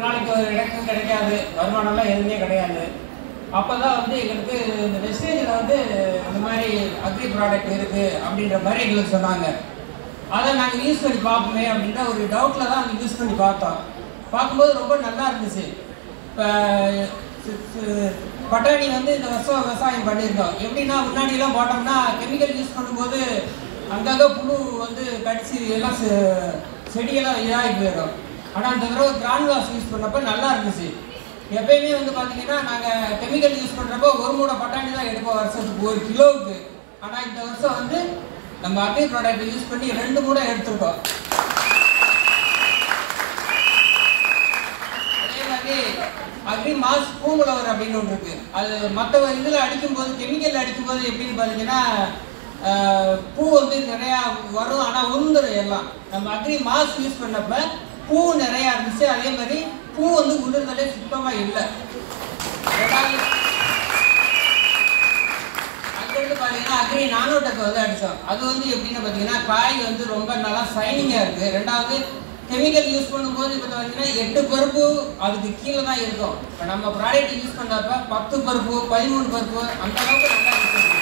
நாளைக்கு ஒரு இடம் கிடைக்காது, வருமானம்லாம் எதுவுமே கிடையாது. அப்போ தான் வந்து எங்களுக்கு இந்த வெஸ்டேஜில் வந்து இந்த மாதிரி அக்ரி ப்ராடக்ட் இருக்குது அப்படின்ற மாதிரி எங்களுக்கு சொன்னாங்க. அதை நாங்கள் யூஸ் பண்ணி பார்ப்போமே அப்படின்ற ஒரு டவுட்டில் தான் நாங்கள் யூஸ் பண்ணி பார்த்தோம். பார்க்கும்போது ரொம்ப நல்லா இருந்துச்சு. இப்போ பட்டாணி வந்து இந்த வருஷம் விவசாயம் பண்ணியிருக்கோம். எப்படின்னா முன்னாடியெல்லாம் போட்டோம்னா கெமிக்கல் யூஸ் பண்ணும்போது அங்கங்கே புழு வந்து கடிச்சு எல்லாம் செடியெல்லாம் இதாகி போயிடும். ஆனால் இந்த தடவை கிரானுலாஸ் யூஸ் பண்ணப்போ நல்லா இருந்துச்சு. எப்பயுமே வந்து பார்த்தீங்கன்னா நாங்கள் கெமிக்கல் யூஸ் பண்ணுறப்போ ஒரு மூடை பட்டாணி தான் எடுப்போம் வருஷத்துக்கு 1 கிலோவுக்கு. ஆனால் இந்த வருஷம் வந்து நம்ம அக்ரி ப்ராடக்ட் யூஸ் பண்ணி 2 மூடை எடுத்துருக்கோம். அதே மாதிரி அக்ரி மாஸ் பூங்குலவர் அப்படின்னு ஒன்று இருக்குது. அது மற்ற இதில் அடிக்கும்போது கெமிக்கல் அடிக்கும்போது எப்படின்னு பார்த்தீங்கன்னா பூ வந்து நிறையா வரும், ஆனால் உளுந்துடும் எல்லாம். நம்ம அக்ரி மாஸ் யூஸ் பண்ணப்போ பூ நிறையா இருந்துச்சு. அதே மாதிரி பூ வந்து உளுர்தலே சுத்தமாக இல்லை. அங்கிருந்து பார்த்தீங்கன்னா அக்ரி நானோடெக் வந்து அடித்தோம். அது வந்து எப்படின்னு பார்த்தீங்கன்னா காய் வந்து ரொம்ப நல்லா ஷைனிங்காக இருக்குது. ரெண்டாவது கெமிக்கல் யூஸ் பண்ணும்போது இப்போ பார்த்தீங்கன்னா 8 பருப்பு அதுக்கு கீழே தான் இருக்கும். இப்போ நம்ம ப்ராடக்ட் யூஸ் பண்ணுறப்ப 10 பருப்பு 13 பருப்பு அந்த அளவுக்கு நல்லா இருக்குது.